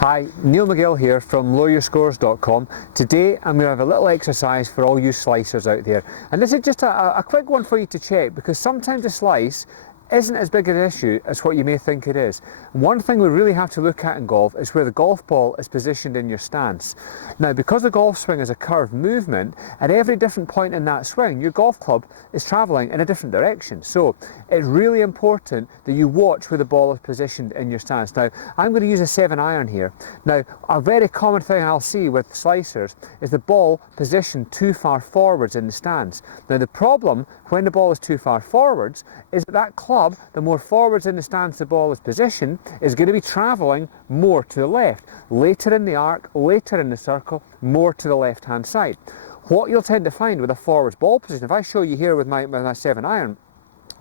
Hi, Niall McGill here from loweryourscores.com. Today I'm going to have a little exercise for all you slicers out there. And this is just a quick one for you to check, because sometimes a slice isn't as big an issue as what you may think it is. One thing we really have to look at in golf is where the golf ball is positioned in your stance. Now, because the golf swing is a curved movement, at every different point in that swing, your golf club is travelling in a different direction. So it's really important that you watch where the ball is positioned in your stance. Now, I'm going to use a 7-iron here. Now, a very common thing I'll see with slicers is the ball positioned too far forwards in the stance. Now, the problem when the ball is too far forwards is that club, the more forwards in the stance the ball is positioned, is going to be travelling more to the left. Later in the arc, later in the circle, more to the left-hand side. What you'll tend to find with a forwards ball position, if I show you here with my 7-iron,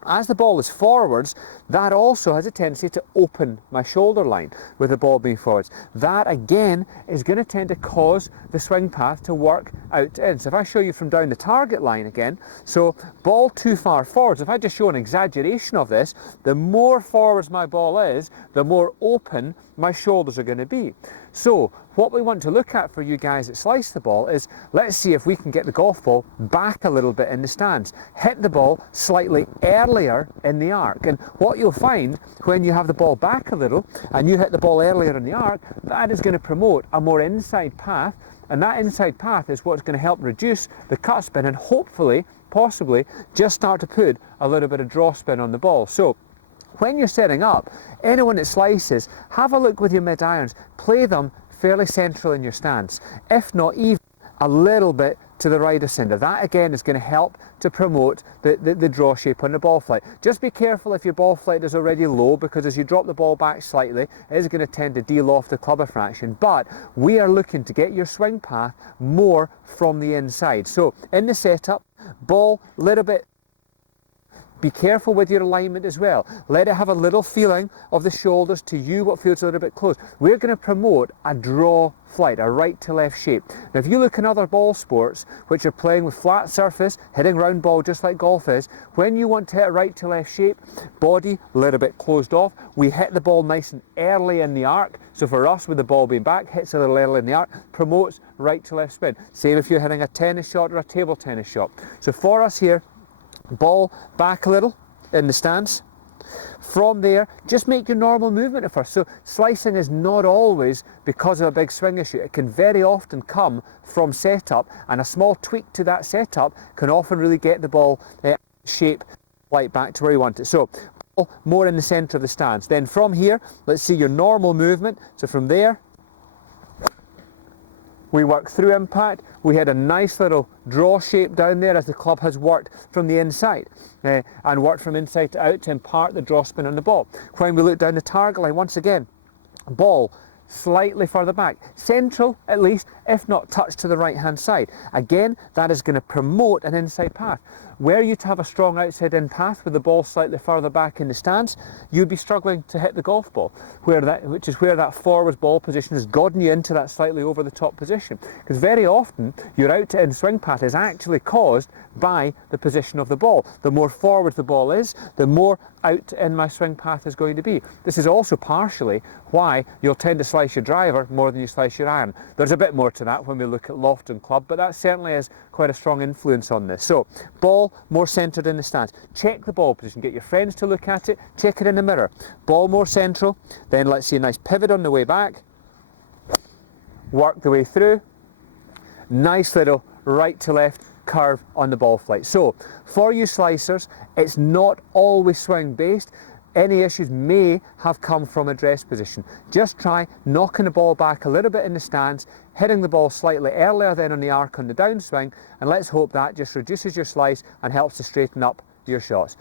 as the ball is forwards, that also has a tendency to open my shoulder line with the ball being forwards. That again is going to tend to cause the swing path to work out to in. So if I show you from down the target line again, so ball too far forwards, if I just show an exaggeration of this, the more forwards my ball is, the more open my shoulders are going to be. So what we want to look at for you guys that slice the ball is, let's see if we can get the golf ball back a little bit in the stance. Hit the ball slightly earlier in the arc. And what you'll find when you have the ball back a little and you hit the ball earlier in the arc, that is going to promote a more inside path. And that inside path is what's going to help reduce the cut spin and hopefully, possibly, just start to put a little bit of draw spin on the ball. So when you're setting up, anyone that slices, have a look with your mid-irons. Play them fairly central in your stance, if not even a little bit to the right of centre. That again is going to help to promote the draw shape on the ball flight. Just be careful if your ball flight is already low, because as you drop the ball back slightly, it is going to tend to de-loft the club a fraction. But we are looking to get your swing path more from the inside. So in the setup, ball a little bit. Be careful with your alignment as well. Let it have a little feeling of the shoulders to you, what feels a little bit close. We're going to promote a draw flight, a right to left shape. Now if you look in other ball sports which are playing with flat surface, hitting round ball just like golf is, when you want to hit a right to left shape, body a little bit closed off, we hit the ball nice and early in the arc. So for us, with the ball being back, hits a little early in the arc, promotes right to left spin. Same if you're hitting a tennis shot or a table tennis shot. So for us here, ball back a little in the stance. From there, just make your normal movement at first. So slicing is not always because of a big swing issue. It can very often come from setup, and a small tweak to that setup can often really get the ball shape right back to where you want it. So ball more in the centre of the stance. Then from here, let's see your normal movement. So from there, we work through impact. We had a nice little draw shape down there as the club has worked from the inside and worked from inside to out to impart the draw spin on the ball. When we look down the target line, once again, ball slightly further back, central at least, if not touched to the right hand side. Again, that is going to promote an inside path. Were you to have a strong outside in path with the ball slightly further back in the stance, you'd be struggling to hit the golf ball, which is where that forwards ball position is goading you into that slightly over the top position. Because very often your out to in swing path is actually caused by the position of the ball. The more forward the ball is, the more out to in my swing path is going to be. This is also partially why you'll tend to slice your driver more than you slice your iron. There's a bit more to that when we look at loft and club, but that certainly is quite a strong influence on this. So ball more centred in the stance. Check the ball position, get your friends to look at it, check it in the mirror. Ball more central, then let's see a nice pivot on the way back, work the way through, nice little right to left curve on the ball flight. So for you slicers, it's not always swing based. Any issues may have come from address position. Just try knocking the ball back a little bit in the stance, hitting the ball slightly earlier than on the arc on the downswing, and let's hope that just reduces your slice and helps to straighten up your shots.